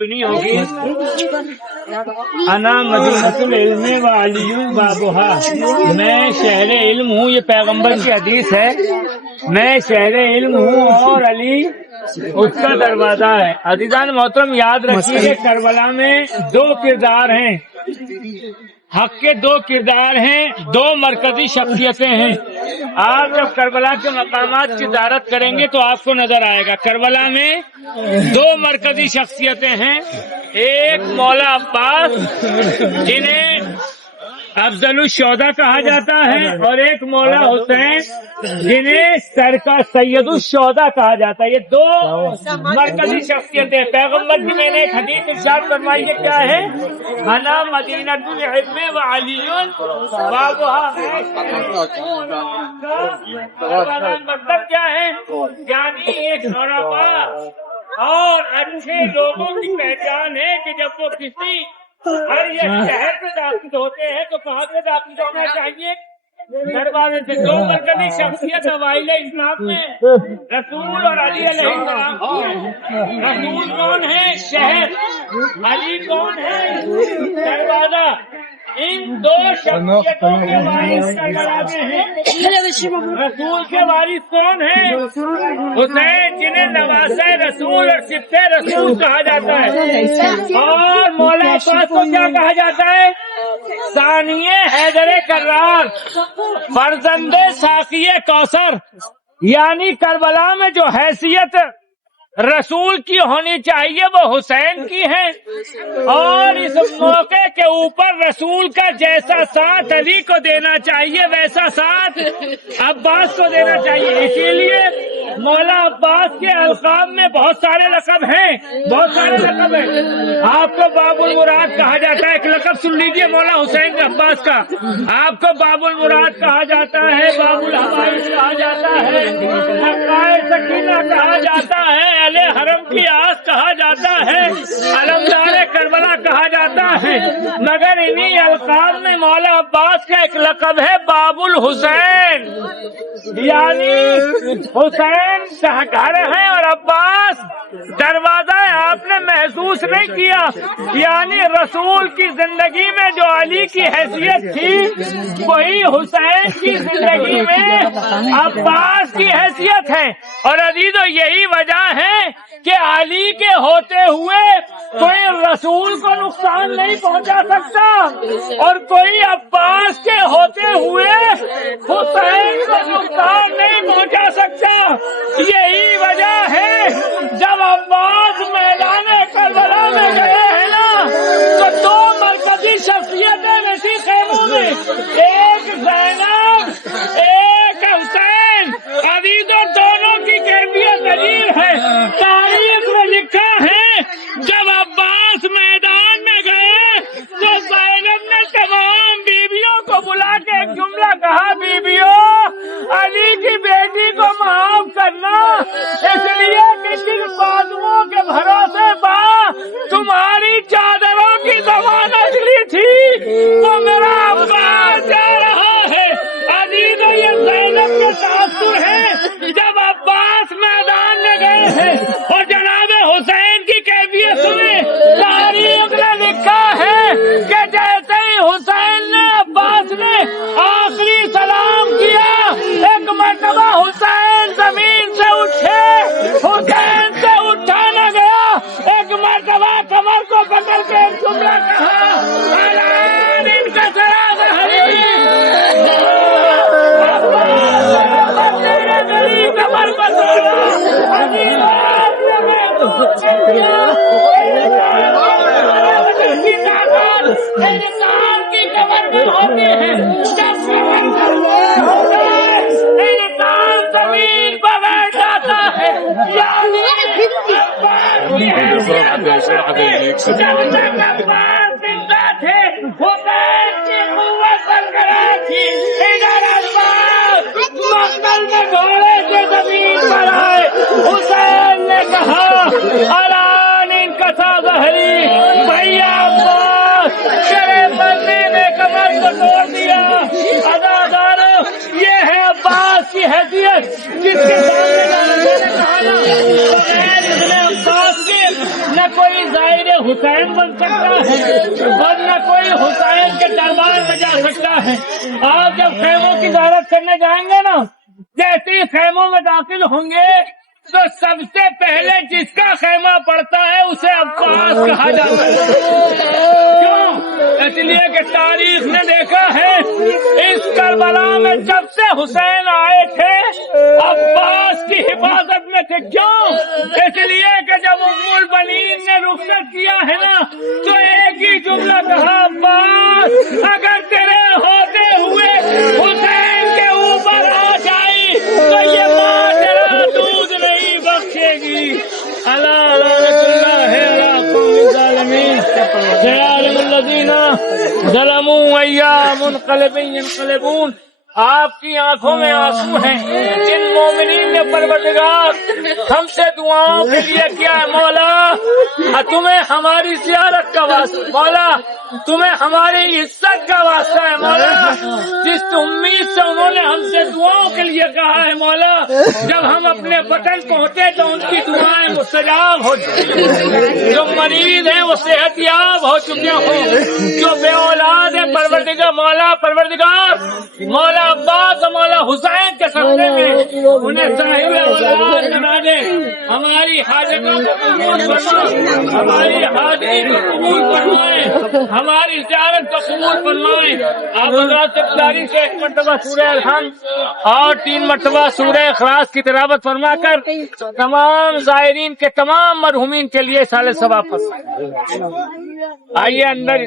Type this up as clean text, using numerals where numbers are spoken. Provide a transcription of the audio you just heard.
سنی ہوگی انا مدینۃ العلم و علی بابھا، میں شہر علم ہوں، یہ پیغمبر کی حدیث ہے، میں شہر علم ہوں اور علی اس کا دروازہ ہے۔ عزیزان محترم یاد رکھیے کربلا میں دو کردار ہیں، حق کے دو کردار ہیں، دو مرکزی شخصیتیں ہیں۔ آپ جب کربلا کے مقامات کی زیارت کریں گے تو آپ کو نظر آئے گا کربلا میں دو مرکزی شخصیتیں ہیں، ایک مولا عباس جنہیں افضل الشہداء کہا جاتا ہے، اور ایک مولا حسین جنہیں سید الشہداء کہا جاتا ہے۔ یہ دو مرکزی شخصیتیں پیغمبر کی میں نے ایک حدیث ارشاد فرمائی ہے، کیا ہے؟ انا مدینۃ العلم و علی بابھا، مطلب کیا ہے؟ یعنی ایک شرفا اور اچھے لوگوں کی پہچان ہے کہ جب وہ کسی اور یہ شہر میں داخل ہوتے ہیں تو کہاں سے داخل ہونا چاہیے؟ دروازے سے۔ دو مرکزی شخصیت اوائل اسلام میں رسول اور علی علیہ السلام کی ہے۔ رسول کون ہے؟ شہر، علی کون ہے؟ دروازہ۔ ان دو شخصیتوں کے وارث کربلا میں ہیں۔ رسول کے وارث کون ہیں؟ حسین جنہیں نواسہ رسول اور صفت رسول کہا جاتا ہے، اور مولا عباس کو کیا کہا جاتا ہے؟ ثانی حیدر کرار، فرزند ساقی کوثر۔ یعنی کربلا میں جو حیثیت رسول کی ہونی چاہیے وہ حسین کی ہے، اور اس موقع کے اوپر رسول کا جیسا ساتھ علی کو دینا چاہیے ویسا ساتھ عباس کو دینا چاہیے۔ اسی لیے مولا عباس کے القاب میں بہت سارے لقب ہیں، بہت سارے لقب ہیں۔ آپ کو باب المراد کہا جاتا ہے، ایک لقب سن لیجیے مولا حسین عباس کا، آپ کو باب المراد کہا جاتا ہے، باب الحوائج کہا جاتا ہے، حقائق سکینہ کہا جاتا ہے، اہل حرم کی آس کہا جاتا ہے، علمدار کربلا کہا جاتا ہے۔ مگر انہی القاب میں مولا عباس کا ایک لقب ہے باب الحسین، یعنی حسین گھر ہے اور عباس دروازہ ہے۔ آپ نے محسوس نہیں کیا، یعنی رسول کی زندگی میں جو علی کی حیثیت تھی وہی حسین کی زندگی میں عباس کی حیثیت ہے۔ اور عزیزو یہی وجہ ہے کہ علی کے ہوتے ہوئے کوئی رسول کو نقصان نہیں پہنچا سکتا، اور کوئی عباس کے ہوتے ہوئے حسین کو نقصان نہیں پہنچا سکتا۔ یہی وجہ ہے جب عباس میدان کربلا میں گئے ہیں نا تو دو مرکزی شخصیتیں اسی خیموں میں، ایک زینب ایک حسین۔ عزیزوں دونوں کی کیفیت عجیب ہے۔ تاریخ میں لکھا ہے جب عباس میدان میں گئے تو زینب نے تمام بیویوں کو بلا کے ایک جملہ کہا، بیویوں علی کی بیٹی کو معاف کرنا، اس لیے کہ جن بازوؤں کے بھروسے پا تمہاری چادروں کی ضمانت لی تھی وہ میرا عباس جا رہا ہے۔ عزیزوں یہ زینب کے تاثر ہے جب عباس میدان میں گئے ہیں۔ اور جناب حسین کی کیفیت سنیں، تاریخ نے لکھا ہے کہ جیسے ہی حسین نے عباس نے آخری سلام کیا، ایک مرتبہ حسین زمین سے اٹھے، حسین سے اٹھا نہ گیا، ایک مرتبہ کمر کو پکڑ کے ایک جملہ کہا، الان ان کا سراغ کمر کو توڑا۔ انسان کی کمر میں ہوتی ہے، جب انسان زمین پر بیٹھ جاتا ہے، یعنی جب تک عباس زندہ تھے حسین کی قوت برقرار تھی۔ ادھر عباس مقتل میں گھوڑے سے زمین پر آئے، حسین نے کہا الان ان کا ظہری، بھیا عباس تیرے بندے نے کمر کو توڑ دیا۔ عزادارو یہ ہے عباس کی حیثیت، جس کے سامنے نے کہا نا بغیر ابن عباس کے نہ کوئی زائر حسین بن سکتا ہے اور نہ کوئی حسین کے دربار میں جا سکتا ہے۔ آپ جب خیموں کی زیارت کرنے جائیں گے نا، جیسے ہی خیموں میں داخل ہوں گے تو سب سے پہلے جس کا خیمہ پڑتا ہے اسے عباس کہا جاتا ہے۔ کیوں؟ اس لیے کہ تاریخ نے دیکھا ہے اس کربلا میں جب سے حسین آئے تھے عباس کی حفاظت میں تھے۔ کیوں؟ اس لیے کہ جب ام البنین نے رخصت کیا ہے نا تو ایک ہی جملہ کہا، عباس اگر تیرے ہوتے ہوئے حسین کے اوپر آ جائی تو یہ ماں تیرا دودھ نہیں بخشے گی۔ اللہ اللہ ہے اللہ قوم الظالمین سيعلم الذين ظلموا أيام منقلب ينقلبون۔ آپ کی آنکھوں میں آنسو ہیں۔ ان مومنین نے پروردگار ہم سے دعاؤں کے لیے کیا ہے، مولا تمہیں ہماری زیارت کا واسطہ، مولا تمہیں ہماری عزت کا واسطہ ہے، مولا جس امید سے انہوں نے ہم سے دعاؤں کے لیے کہا ہے، مولا جب ہم اپنے وطن پہنچے تو ان کی دعائیں مستجاب ہو چکی، جو مریض ہیں وہ صحت یاب ہو چکے ہوں، جو بے اولاد ہے پروردگار مولا عباس اور مولا حسین کے صدقے میں انہیں صاحب اولاد بنا دے۔ ہماری حاجتوں کو قبول فرما، ہماری حاضری کو قبول فرمائے، ہماری زیارت کو قبول فرمائے۔ آپ حضرات تقداری سے 1 مرتبہ سورہ الحمد اور 3 مرتبہ سورہ اخلاص کی تلاوت فرما کر تمام زائرین کے تمام مرحومین کے لیے سال ثواب فرمائیں۔ آئیے اندر